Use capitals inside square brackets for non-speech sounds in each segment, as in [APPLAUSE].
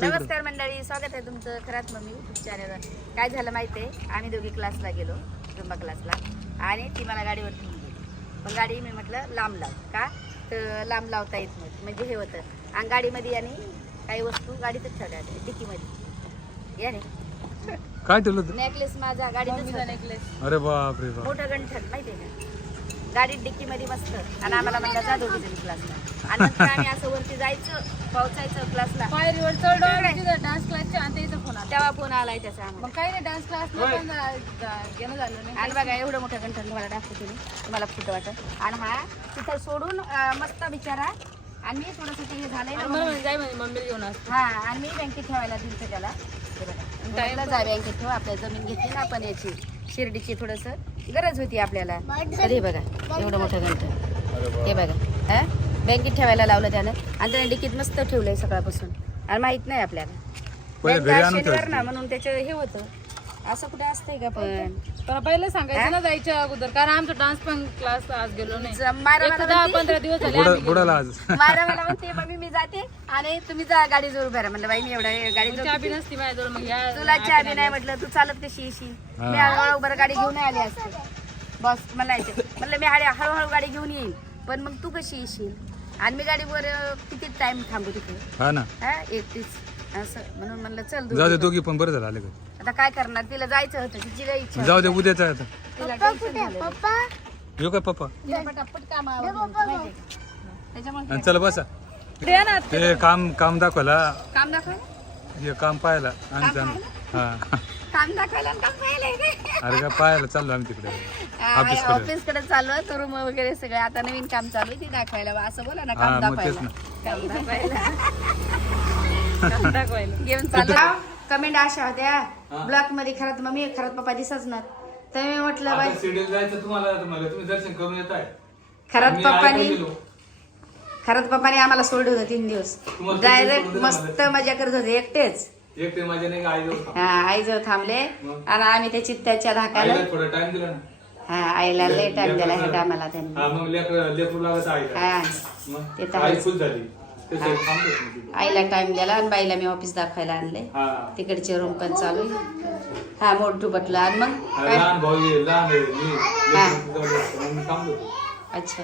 नमस्कार मंडळी स्वागत आहे तुमचं खरात मम्मी युट्यूब चॅनलवर काय झालं माहिती आहे आम्ही दोघी क्लासला गेलो झुंबा क्लासला आणि ती मला गाडीवर घेऊन गेली. पण गाडी मी म्हटलं लांब लाव. का? तर लांब लावता येत नव्हती. म्हणजे हे होतं. आणि गाडीमध्ये आणि काही वस्तू गाडीतच ठेवल्या होत्या डिकीमध्ये. याने. काय ठेवलं नेकलेस माझा गाडीतच नेकलेस अरे बाप रे बाप. मोठं गंठन माहिती आहे का? गाडीत डिक्कीमध्ये मस्त आणि आम्हाला म्हणलं जा दोघी जणी क्लासला आणि नंतर आम्ही असं वरती जायचं पोहोचायचं क्लासला पायरीवर तिथं डान्स क्लासच्या आणि त्याचा फोन आला. तेव्हा फोन आलाय त्याचा आम्हाला. मग काही नाही डान्स क्लास घेणं झालं नाही. आणि बघा एवढं मोठं गंठन तुम्हाला दाखवते मी. तुम्हाला कुठं वाटत. आणि हा तिथं सोडून अं, मस्त बिचारा. आणि मी थोडंसं ते हे झालंय ना जाय म्हणे मम्मीला घेऊन असतो हा आणि मी बँकेत ठेवायला दिलं त्याला. हे बघा. म्हटलं जा बँकेत ठेव आपल्या जमीन घेतली ना आपण याची. शिर्डीची थोडस गरज होती आपल्याला. हे बघा एवढं मोठं गंठन हे बघा हा? बँकेत ठेवायला लावलं त्यानं. आणि त्याने डिकीत मस्त ठेवलंय सकाळपासून. आणि माहीत नाही आपल्याला. शनिवार. ना म्हणून त्याचं हे होतं. असं कुठे असतंय का पण? पण पहिलं सांगायचं ना जायच्या अगोदर कारण आमचा डान्स पण क्लास आज गेलो नाही. एक मला दहा म्हणते- पंधरा दिवस झाले बुडा आम्ही गेलो. बुडाला आज. [LAUGHS] मला म्हणते मम्मी मी जाते आणि तुम्ही जा गाडी जोर भरा म्हणलं बाई मी एवढा गाडी चहा बी नसती माझ्याजवळ मग या तुला चहा बी नाही म्हटलं तू चालत कशी येशील? मी हळूहळू बरं गाडी घेऊन आली असते. बस मला यायचं म्हणलं मी हळू हळूहळू गाडी घेऊन येईल पण मग तू कशी येशील? आणि मी गाडीवर अं, किती टाइम थांबू तिथे? हा ना. हा एकटीच. असं म्हणून म्हणलं चल जाऊ दे दोघी. दोघी पण बरं झालं आले का आता काय करणार? तिला जायचं होतं तिची इच्छा जाऊ दे उद्याच आहे आता. तिला झालं. येऊ काय पप्पा? तिला पटापट काम का? त्याच्यामुळे आणि चला बसा. दे ना ते काम काम दाखवला काम दाखवायला? हे काम पाहायला. आणि त्यानं- हा. काम दाखवायला आणि काम पाहायला अरे का पाहायला चाललो आम्ही तिकडे. Office कडे. ऑफिसकडे चालू आहे रूम वगैरे सगळं. आता नवीन काम चालू आहे ती दाखवायला बा, असं बोला ना हा, काम मग तेच दाखवायला. काम दाखवायला. [LAUGHS] [LAUGHS] दाखवायला. घेऊन चालू कमेंट अशा होत्या. ब्लॉकमध्ये खरंच मम्मी खरंच पप्पा दिसच ना तर मी म्हटलं बाई सिडील जायचं तुम्हाला तुम्ही दर्शन करून येत आहे. खरंच पप्पानी खरंच पप्पाने आम्हाला सोडलं होतं तीन दिवस. तुम्हाला तीन दिवस डायरेक्ट सोडलं मस्त मजा करत होते एकटेच. एक ते माझ्या नाही आई हा आई जवळ थांबले. आणि आम्ही त्या चित्त्याच्या धाकाला थोडा टाइम दिला ना. हा आईला लय टाइम दिला ह्या टायमाला त्यांनी. हा मग लेकर लेकरू लागत आईला. हा. मग ते तर आई आहेच. खुश झाली. आईला टाइम दिला आणि बाईला मी ऑफिस दाखवायला आणले तिकडचे रूम पण चालू आहे. हा मोठू बटलं आणि मग. मी मग मी अच्छा.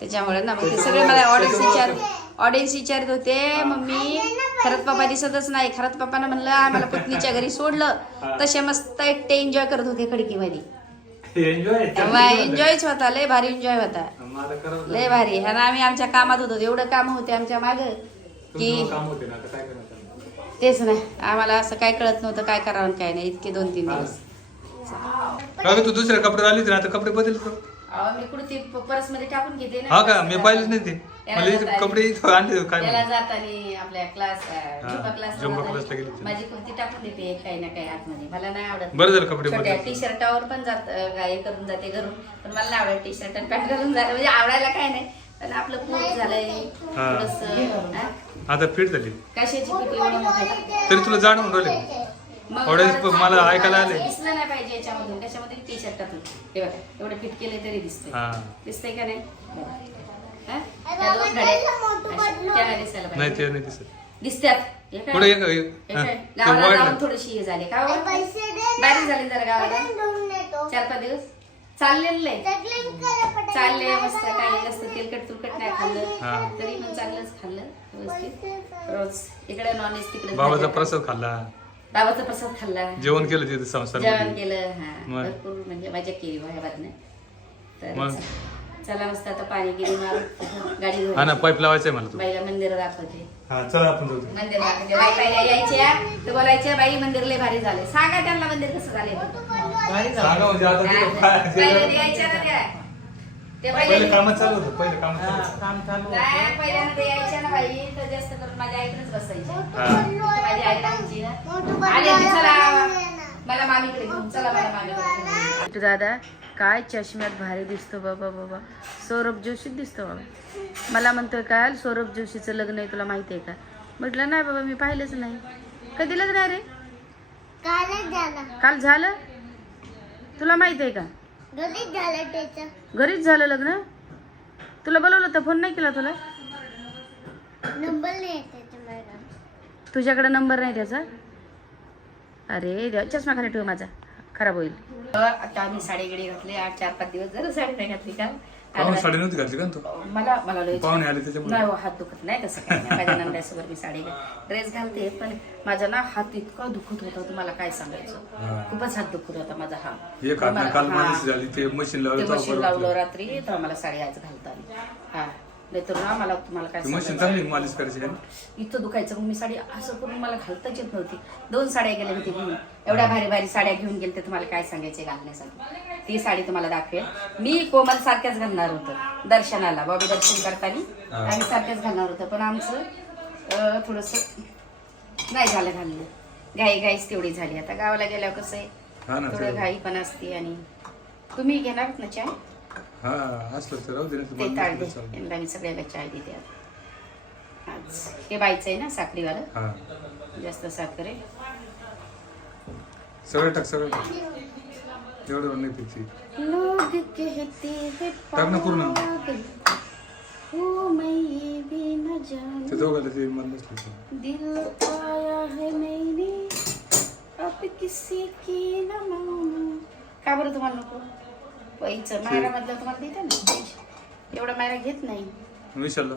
त्याच्यामुळे ना मग ते सगळे मला ऑडियन्स विचार ऑडियन्स विचारत होते मम्मी खरंच पप्पा दिसतच नाही. खरंच पप्पानं म्हणलं आम्हाला पत्नीच्या घरी सोडलं. तसे मस्त एकटे एन्जॉय करत होते खडकीमध्ये. एन्जॉय एन्जॉयच होता लय भारी एन्जॉय होता. लय भारी. आणि आम्ही आमच्या कामात होतो एवढं काम होते आमच्या माग की तुमचं काम होते ना आता काय करणार तेच नाही आम्हाला असं काय कळत नव्हतं काय करावं आणि काय नाही. इतके दोन तीन दिवस. तू दुसरे कपडे आलीच ना आता कपडे बदलतो. अहो, मी कुठे पर्समध्ये टाकून घेते ना. हा का? मी पाहिलेच नाही ते. मला इथे जाता- कपडे इथं आणले काय त्याला माहिती. जाताना आपल्या क्लास झुंबा क्लास झुंबा क्लासला गेली होती. माझी कुर्ती टाकून देते काही ना काही आतमध्ये. मला नाही आवडत. बरं झालं कपडे छोट्या बदलले. टी शर्टावर पण जात गाय करून जाते घरून. पण मला नाही आवडत टी शर्ट आणि पॅन्ट घालून जायला. म्हणजे आवडायला काय नाही. पण आपलं पूर्ण झालंय. हा. थोडस आता फिट झाली. कशाची होते. तरी तुला जाणवून राहिले. मग थोडेच मला ऐकायला आले. दिसलं नाही पाहिजे याच्यामधून. कशामध्ये टी शर्टातून हे बघा एवढं फिट केलं तरी दिसतंय. हा. दिसतंय का नाही? बघा. हा? त्या दोन घड्या अशा, त्या नाही दिसायला नाही पाहिजे. ते नाही दिसत. दिसत्यात. हे? पुढे एक हे हा, गावाला थोडीशी हे झाली. का? बारीक झाली जरा गावाला. चार पाच दिवस. चाललेलं आहे चालले मस्त काही जास्त तेलकट तुलकट नाही हा. खाल्लं. तरी पण चांगलंच खाल्लं व्यवस्थित. रोज. इकडे नॉनव्हेज तिकडे बाबाचा. प्रसाद खाल्ला. बाबाचा प्रसाद खाल्ला. जेवण केलं तिथे संसार जेवण केलं हा? भरपूर म्हणजे मजा केली तर मग? चला मस्त आता पाणी गिरी मारू गाडी हा ना. पाईप लावायचंय मला तू. बाईला मंदिर दाखवते. हा चला आपण जाऊ मंदिर दाखवते. बाई पहिल्या यायच्या तर बोलायच्या बाई मंदिर लय भारी झाले सांगा त्यांना मंदिर कसं झाले सांगा म्हणजे आता तिथं काय- पहिले यायच्या ना त्या. ते पहिले पहिले कामच चालू होतं पहिले कामच चालू होतं. नाही पहिल्यांदा यायच्या ना बाई तर जास्त करून माझ्या आईकडेच बसायच्या. हा. माझी आई ना आली चला. मला मामीकडे घेऊन चला मला मामीकडे घेऊन. दादा काय चष्म्यात भारी दिसतो बाबा बाबा सौरभ जोशीच दिसतो बाबा मला म्हणतोय काय सौरभ जोशीचं लग्न आहे तुला माहिती आहे का? म्हटलं नाही बाबा मी पाहिलंच नाही. कधी लग्न आहे रे काल झालं? तुला माहीत आहे का? घरीच झालं लग्न? तुला बोलवलं तर फोन नाही केला तुला? नंबर नाही तुझ्याकडे नंबर नाही त्याचा? अरे देवा चष्मा खाली ठेव माझा. खराब होईल. आता आम्ही साडी गिडी घातली आठ चार पाच दिवस जरा साडी नाही घातली का? पाहून साडी नव्हती घातली का तू? मला मला लय पाहुणे आले त्याच्यामुळे. नाही हो, हात दुखत नाही तसं काही नाही. माझ्या नंद्यासोबत मी साडी ड्रेस घालते पण माझा ना हात इतका दुखत होता तुम्हाला काय सांगायचं? हा. खूपच हात दुखत होता माझा हा. एक हात काल हा. मालिश झाली ते मशीन ते लावलं तेव्हा मशीन बरं लावलं वाटलं. रात्री तेव्हा मला साडी आज घालता आली. हा. नाही तर ना मला तुम्हाला काय मशीन सांगायचं? चांगली मालिश करायची का इथं दुखायचं. मग मी साडी असं करून मला घालताच येत नव्हती. दोन साड्या गेल्या होती घेऊन. एवढ्या भारी भारी साड्या घेऊन गेले ते तुम्हाला काय सांगायचे घालण्यासाठी? ती साडी तुम्हाला दाखवेल. मी कोमल सारख्याच घालणार होतं दर्शनाला. बॉबी दर्शन करताना हा. आम्ही सारख्याच घालणार होतं. पण आमचं थोडंसं नाही झालं घालणं. घाई घाईच तेवढी झाली. आता गावाला गेल्यावर कसं हा ना, आहे थोडं. घाई पण असते आणि तुम्ही घेणार ना चहा? हा असलं तर राहू दे नाही तर ते बंद ताळ केलं दे. चालेल. यांना मी सगळ्याला चाय देते. आज. हे बायचं आहे ना साखरीवालं? हा. जास्त साखर आहे. सगळं टाक सगळं टाक. एवढं नाही पिची लोग कहते हैं टाक ना पूर्ण. पागल. हो मैं ये भी न ते जानू दोघांना ते मन नसलं दिल पाया है मैंने. अब किसी की न मानू. का बरं तुम्हाला नको? पैचं मायरा तुम्हाला देते ना पैसे. एवढं मायरा घेत नाही. विशालला?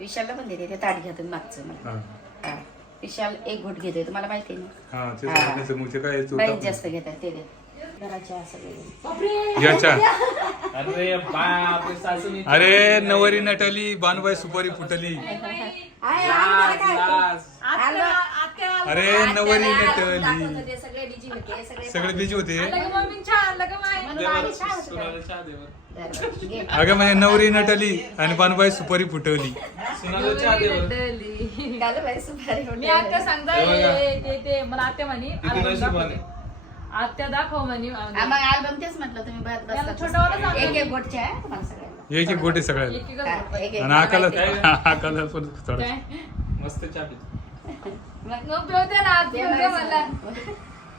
विशालला पण देते ते ताट घ्या तुम्ही मागचं मला. हा. विशाल एक घोट घेते तुम्हाला माहिती आहे ना? हा ते. नाही तर मग ते काय तू बाईच टाक. जास्त घेतात ते दे घराच्या सगळे. याच्या? अरे बाप सासूनी अरे नवरी नटली बानबाई सुपारी फुटली. लाज लाज अरे नवरी नटली सगळे बिजी होते. अगं म्हणजे नवरी नटली आणि बानबाई सुपारी फुटवली सुनाला चहा देवर दली. घालू बाई सुपारी मी होते. आत्या सांगता हे ते ते मला आत्या म्हणी album. दाखव. आत्या दाखव म्हणी हा, मग अल्बम तेच म्हटलं तुम्ही बस याला बस छोटावाला सांगा. एक एक गोटच्या आहे तुम्हाला सगळ्यांना एक एक गोटे सगळ्याला हा. एक एक आणि आकाला. आकाला पण थोडं काय? मस्त चहा पितो मग मग पिवते ना पिवते नाही मला.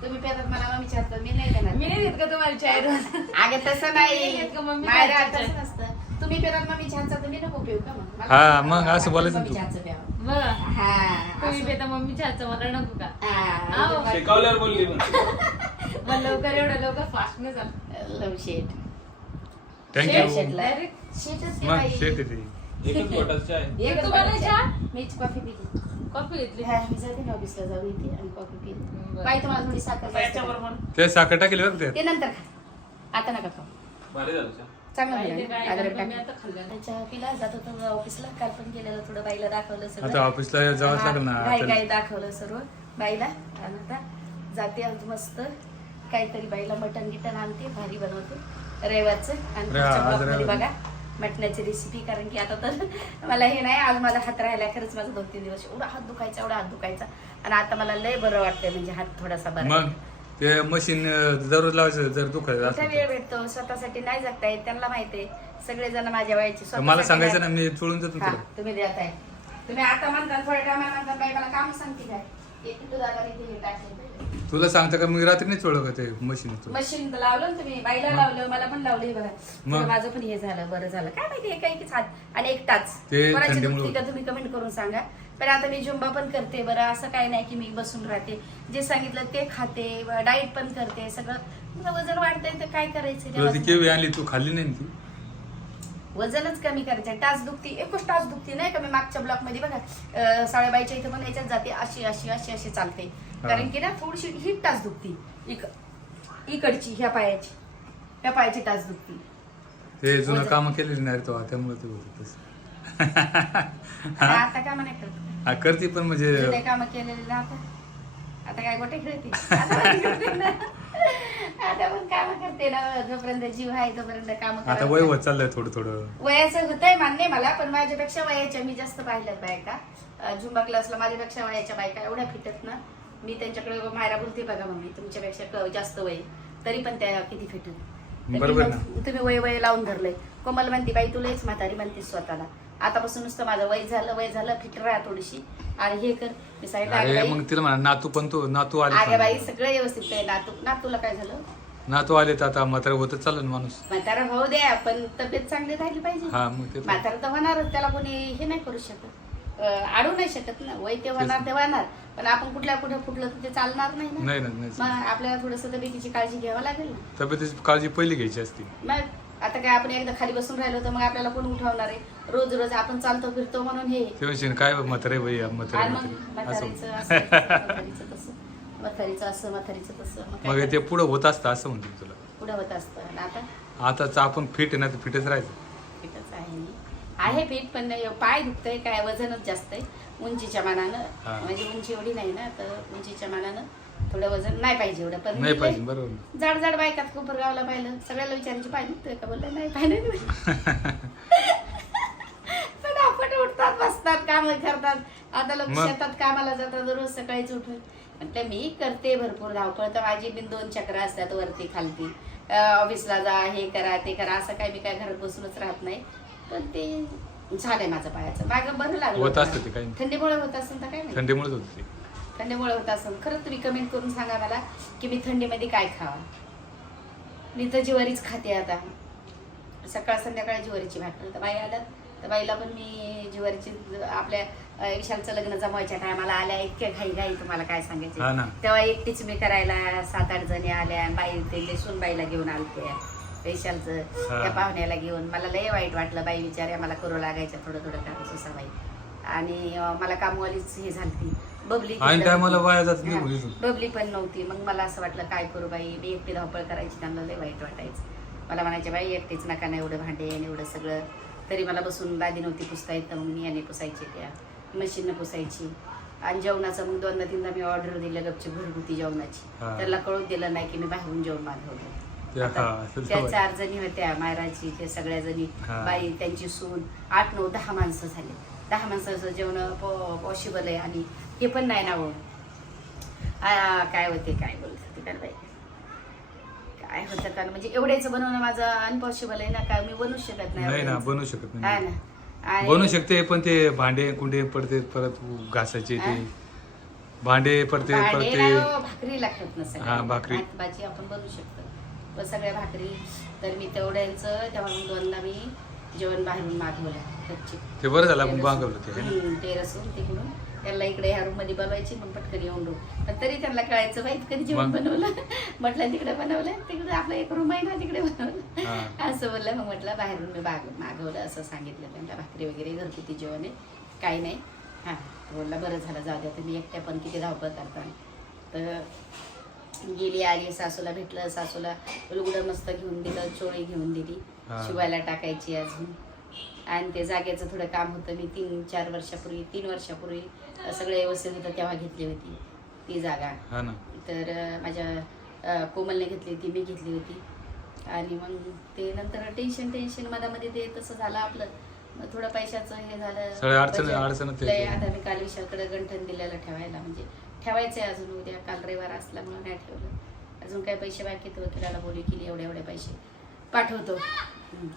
तुम्ही पेतात मला मग विचारतो मी नाही देणार मी नाही देत का तुम्हाला चाय रोज अगं तसं नाही घेत का मम्मी मायरा चहाचं तसं नसतं तुम्ही पेतात मग मी चहाचा तुम्ही नको पिऊ का मग मला- हा, मग असं बोलायचं मम्मी तू. चहाचं प्यावं. हा तुम्ही असं. पेता मम्मी चहाचं मला नको का हा, आहो. शिकवल्यावर बोलली मग [LAUGHS] मला लवकर एवढं लवकर फास्ट नाही झालं लव शेट थँक्यू शेटला. डायरेक्ट शेटच मग बाई. येते एकच चहा तुम्हाला. चहा? मीच कॉफी पिली कॉफी घेतली. हा, मी जाते ना ऑफिसला जाऊ येते आणि कॉफी. बाई तुम्हाला थोडी साखर जास्त. ते साखर टाकेल बरं ते नंतर खा. आता नका खाऊ. भारी झालं चहा चांगलं ते? काय अद्रक मी. आता खाल्लं चहा पिला जात होतो ऑफिसला काल पण गेलेलं थोडं बाईला दाखवलं आता सगळं ऑफिसला जावंच लागेल ना काय काय दाखवलं सर्व बाईला. आणि आता जाते आज मस्त. काहीतरी बाईला मटण गिटण आणते भारी बनवते. रविवारचं. आणि अरे, पुढच्या आज ब्लॉगमध्ये रविवार. बघा. मटणाची रेसिपी कारण की आता तर मला हे नाही आज माझा हात राहिला खरंच माझा दोन तीन दिवस एवढा हात दुखायचा एवढा हात दुखायचा. आणि आता मला लय बरं वाटतंय म्हणजे हात थोडासा बरा. मग ते मशीन दररोज लावायचं जर दुखायचं कुठे वेळ. भेटतो? स्वतःसाठी नाही जगता येत त्यांना माहिती आहे. सगळेजण माझ्या वयाचे तर मला स्वतःसाठी सांगायचं ना. मी चोळून तुला तुम्ही देत आहे तुम्ही आता म्हणता थोड्या टायमा म्हणता बाई मला काम सांगते काय? तुला सांगतं का मी रात्री नाही चोळलं का ते. मशीन मशीन लावलं ना तुम्ही बाईला लावलं मला पण लावलं हे बघा. मग? माझं पण हे झालं बरं झालं. काय माहिती एका एकीच हात आणि एक टाच. ते कोणाची थंडीमुळे दुखती का तुम्ही कमेंट करून सांगा. पण आता मी जुंबा पण करते बरं असं काय नाही की मी बसून राहते. जे सांगितलं ते खाते डाईट पण करते सगळं. वजन वाढतंय तर काय करायचं? तुला ती देवाचं? केवी आणली तू खाल्ली नाही ना ती? वजनच कमी करायचं. टाच दुखती एकच टाच दुखती नाही का? मी मागच्या ब्लॉकमध्ये बघा अं, साडेबाईच्या इथं पण याच्यात जाते अशी अशी अशी अशी चालते. कारण की ना थोडीशी ही टाच दुखती. इक इकडची ह्या पायाची. ह्या पायाची टाच दुखती. ते जुनं. काम केलेली नाही तो त्यामुळे ते होत आता काय म्हणा करतो. करते पण म्हणजे काम केलेले ना आता. आता काय गोटे खेळते? आता पण करते ना. आता पण काम करते ना जोपर्यंत जीव आहे तोपर्यंत काम आता वय होत चाललंय थोडं थोडं. वयाचं होतंय मान्य मला पण माझ्यापेक्षा वयाच्या मी जास्त पाहिल्यात बायका. झुंबा क्लासला माझ्यापेक्षा वयाच्या बायका एवढ्या फिटत ना मी त्यांच्याकडे मायरा बोलते बघा मम्मी तुमच्यापेक्षा जास्त वय तरी पण त्या किती फिटत बरोबर तुम्ही वय वय लावून धरलंय. कोमल म्हणते बाई तुलाच म्हातारी म्हणतेस स्वतःला. आतापासून नुसतं माझं वय झालं वय झालं फिट राहा थोडीशी. आणि हे कर. मी सांगितलं अरे "अगं मग तिला म्हणा नातू पण तो नातू आले बाई सगळं व्यवस्थित आहे. नातू नातूला काय झालं? नातू आले तर आता म्हातारा होतच चाललं माणूस. म्हातारा भाऊ द्या पण तब्येत चांगली राहिली पाहिजे. हा मग ते तर- म्हातारा तर होणारच त्याला कोणी हे नाही करू शकत. अं, अडू नाही शकत ना. वय ते होणार ते होणार. पण आपण कुठल्या कुठे फुटलं तर ते चालणार नाही ना. नाही ना नाही. मग आपल्याला थोडस तब्येतीची काळजी घ्यावी लागेल ना. तब्येतीची काळजी पहिली घ्यायची असते. मग आता काय आपण एकदा खाली बसून राहिलो तर मग आपल्याला कोण उठवणार आहे? रोज रोज आपण चालतो फिरतो म्हणून हे. काय बाई म्हातारे आणि मग म्हातारीचं असं म्हातारीचं तसं. म्हातारीचं असं म्हातारीचं तसं. मग काय ते पुढं होत असतं असं म्हणते तुला. पुढं होत असतं. आणि आता? आताच आपण फिट आहे ना तर फिटच राहायचं. फिटच आहे मी. आहे फिट पण नाही, पाय दुखतंय काय वजनच जास्त आहे उंचीच्या मानानं. हा. म्हणजे उंची एवढी नाही ना तर उंचीच्या मानानं. थोडं वजन नाही पाहिजे एवढं पण नाही पाहिजे बरोबर. जाड जाड बायकात कोपरगावला पाहिलं. सगळ्याला विचारायची पाय दुखतंय का? बोललं नाही नाही. [LAUGHS] दुखत. पटापट उठतात बसतात काम करतात. आता लोक मग? शेतात कामाला जातात रोज सकाळीच उठून म्हटलं मी करते भरपूर धावपळ तर माझी बिन दोन चक्र असतात वरती खालती. ऑफिसला जा हे करा ते करा असं काय मी काय घरात बसूनच राहत नाही. पण ते झालंय माझं पायाचं. मागं बरं लागलं होत. असतं ते काही. थंडीमुळे होत असेल तर काय नाही थंडीमुळेच होत ते. थंडीमुळे होत असेल खरंच तुम्ही कमेंट करून सांगा मला की मी थंडीमध्ये काय खावा? मी तर ज्वारीच खाते आता. सकाळ संध्याकाळ ज्वारीची भाकरी तर बाई आल्यात. तर बाईला पण मी ज्वारीची आपल्या विशालचं लग्न जमवायच्या टायमाला आल्या इतक्या घाई घाई तुम्हाला काय सांगायचं. तेव्हा एकटीच मी करायला सात आठ जणी आल्या बाई ते सुनबाईला घेऊन आलत्या. विशालचं. त्या पाहुण्याला घेऊन. मला लय वाईट वाटलं. बाई विचार मला करू लागायचं थोडं थोडं काम सुसाबाई. आणि मला कामवालीच हे झालती. बबली. बबली पण नव्हती. मग मला असं वाटलं काय करू बाई? मी एकटी धावपळ करायची त्यांना लय वाईट वाटायचं. मला म्हणायचे बाई एकटीच नका ना एवढं भांडे आणि एवढं सगळं. तरी मला बसून दादी नव्हती पुसता येत मग मी याने पुसायची त्या मशीननं पुसायची. आणि जेवणाचं मग दोनदा तीनदा मी ऑर्डर दिलं गपची घरगुती जेवणाची. त्याला कळून दिलं नाही की मी बाहेरून जेवण मागवलं त्या- त्या. चार जणी होत्या मायराची ते सगळ्या जणी. बाई त्यांची सून. आठ नऊ दहा माणसं झाले. दहा माणसाचं जेवण पॉसिबल आहे आणि हे पण नाही ना हो. काय होते काय बोलत होते काय बाई? काय होतं का म्हणजे एवढ्याच बनवणं माझं अनपॉसिबल आहे ना काय मी बनवू शकत नाही नाही ना. बनवू शकत नाही. ना. बनवू शकते पण ते भांडे कुंडे पडते परत घासाचे ते? भांडे पडते परत ते हो, भाकरी लागतात ना हा, भाकरी. भाजी आपण बनवू शकतो. पण सगळ्या भाकरी तर मी तेवढ्यांचं तेव्हा दोनदा मी जेवण बाहेरून मागवलं. ते बरं झालं आपण ते तिकडून त्याला इकडे ह्या रूममध्ये बनवायची मग पटकन येऊन रू पण तरी त्यांना कळायचं बाई कधी जेवण मग? बनवलं. [LAUGHS] म्हटलं तिकडे बनवलं तिकडे आपलं एक रूम आहे ना तिकडे बनवलं हा. [LAUGHS] असं बोललं मग म्हटलं बाहेरून मी बाग मागवलं असं सांगितलं त्यांना भाकरी वगैरे घरगुती जेवण आहे काही नाही. हां बोलला बरं झालं जाऊ द्या तुम्ही एकट्या पण किती धावपळ करता. तर गेली आली सासूला भेटलं सासूला लुगडं मस्त घेऊन दिलं चोळी घेऊन दिली हा. शिवायला टाकायची अजून. आणि ते जागेचं थोडं काम होतं. मी तीन चार वर्षापूर्वी तीन वर्षापूर्वी सगळं व्यवस्थित होतं तेव्हा घेतली होती ती जागा. हा ना. तर माझ्या कोमलने घेतली होती मी घेतली होती. आणि मग ते नंतर टेन्शन टेन्शन मधामध्ये ते तसं झालं आपलं. मग थोडं पैशाचं हे झालं. सगळ्या अडचणी- बचत. अडचणीत लय येते. आता मी काल विशालकडे गंठन दिलेलं ठेवायला. म्हणजे ठेवायचंय अजून उद्या. काल रविवार असल्यामुळे नाही ठेवलं. अजून काही पैसे बाकी आहेत, वकिलाला बोली केली एवढे एवढे पैसे. पाठवतो. हम्म.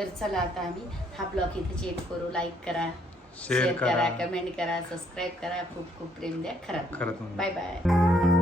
तर चला आता आम्ही हा ब्लॉग इथे चेंज करू. लाईक करा शेअर करा. कमेंट करा सबस्क्राईब करा. खूप खूप प्रेम द्या. खरं. Bye bye